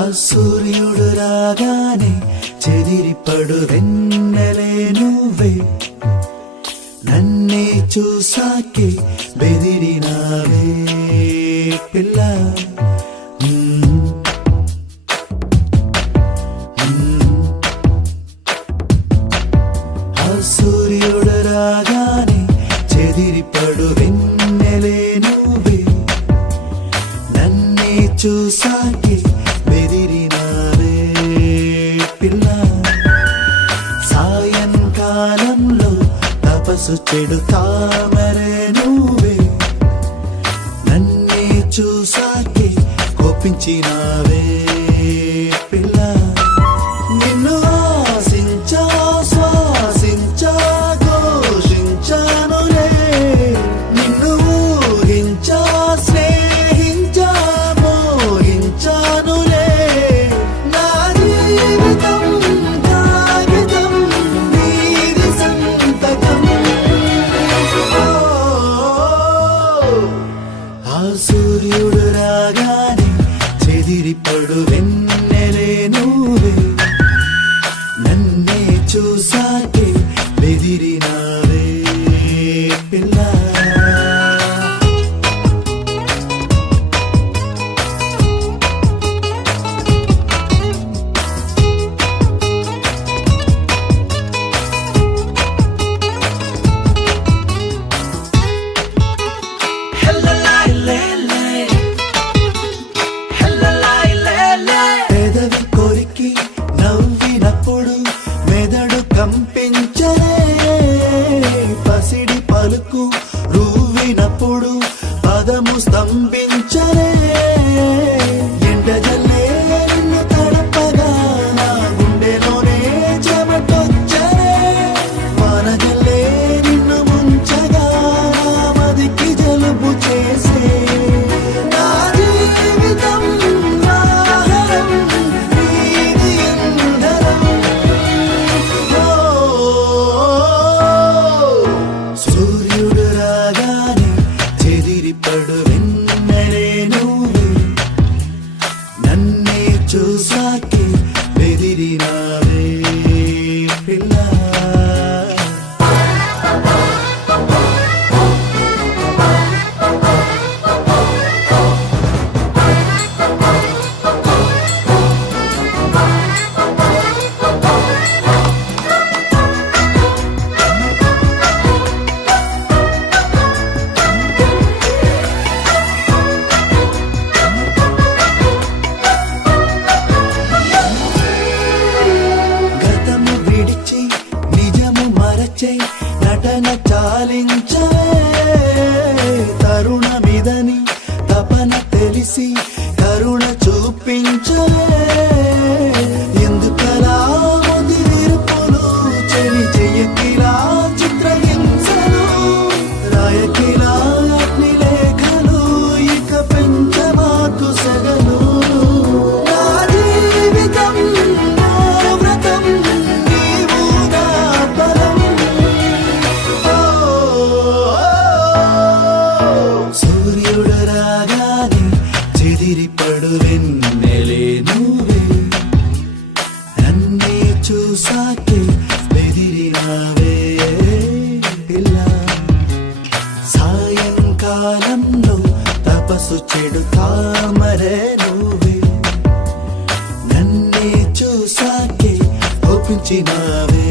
ఆ సూర్యుడు రాగానే చెదిరిపడు వెన్నెలే నువ్వే, నన్నే చూసాకే బెదిరినావే పిల్ల. ఆ సూర్యుడు రాగానే చెదిరిపడు వెన్నెలే నువ్వే, నన్నే చూసాకే బెదిరినావే పిల్ల. సాయంకాలంలో తపస్సు చెడు తామరే నువ్వే, నన్నే చూసాకే కోపించినావే పిల్ల. నిన్ను ఆశించా శ్వాసించా ఘోషించానులే, నిన్ను ఊహించా స్నేహించా మోహించానులే. నా జీవితం కాగితం నీది సంతకం. ఆ సూర్యుడు రాగానే చెదిరిపడు వెన్నెలే నువ్వే, నన్నే చూసాకే బెదిరినావే పిల్ల. పెదవి కొరికి నవ్వినప్పుడు మెదడు కంపించలే, పసిడి పలుకు రువ్వినప్పుడు పదము స్తంభించలే. ఎండజల్లే నిన్ను తడపగా నా గుండెలోనే చెమటొచ్చలే, వానజల్లే నిన్ను ముంచగా నా మదికి జలుబు చేసే. నా జీవితం ఆహారం నీది ఇంధనం. సూర్యుడు రాగానే చెదిరిపడు వెన్నెలే నువ్వే, నన్నే చూసాకే బెదిరినావే పిల్ల. గతము విడిచి నిజము మరచే నటన చాలించవే, తరుణమిదని తపన తెలిసి కరుణ చూపించవే. ఎందుకలా ముది విరుపులు చెలి చెయ్యకిలా చిత్రహింసలు, రాయకిలా అగ్నిలేఖలు, ఇక పెంచమాకు సగలు. నా జీవితం నా వ్రతం నీవు నా బలం. సూర్యుడు రాగానే చెదిరిపడు వెన్నెలే నువ్వే, నన్నే చూసాకే బెదిరినావే పిల్ల. సాయంకాలంలో తపస్సు చెడు తామరే నువ్వే, నన్నే చూసాకే కోపించినావే.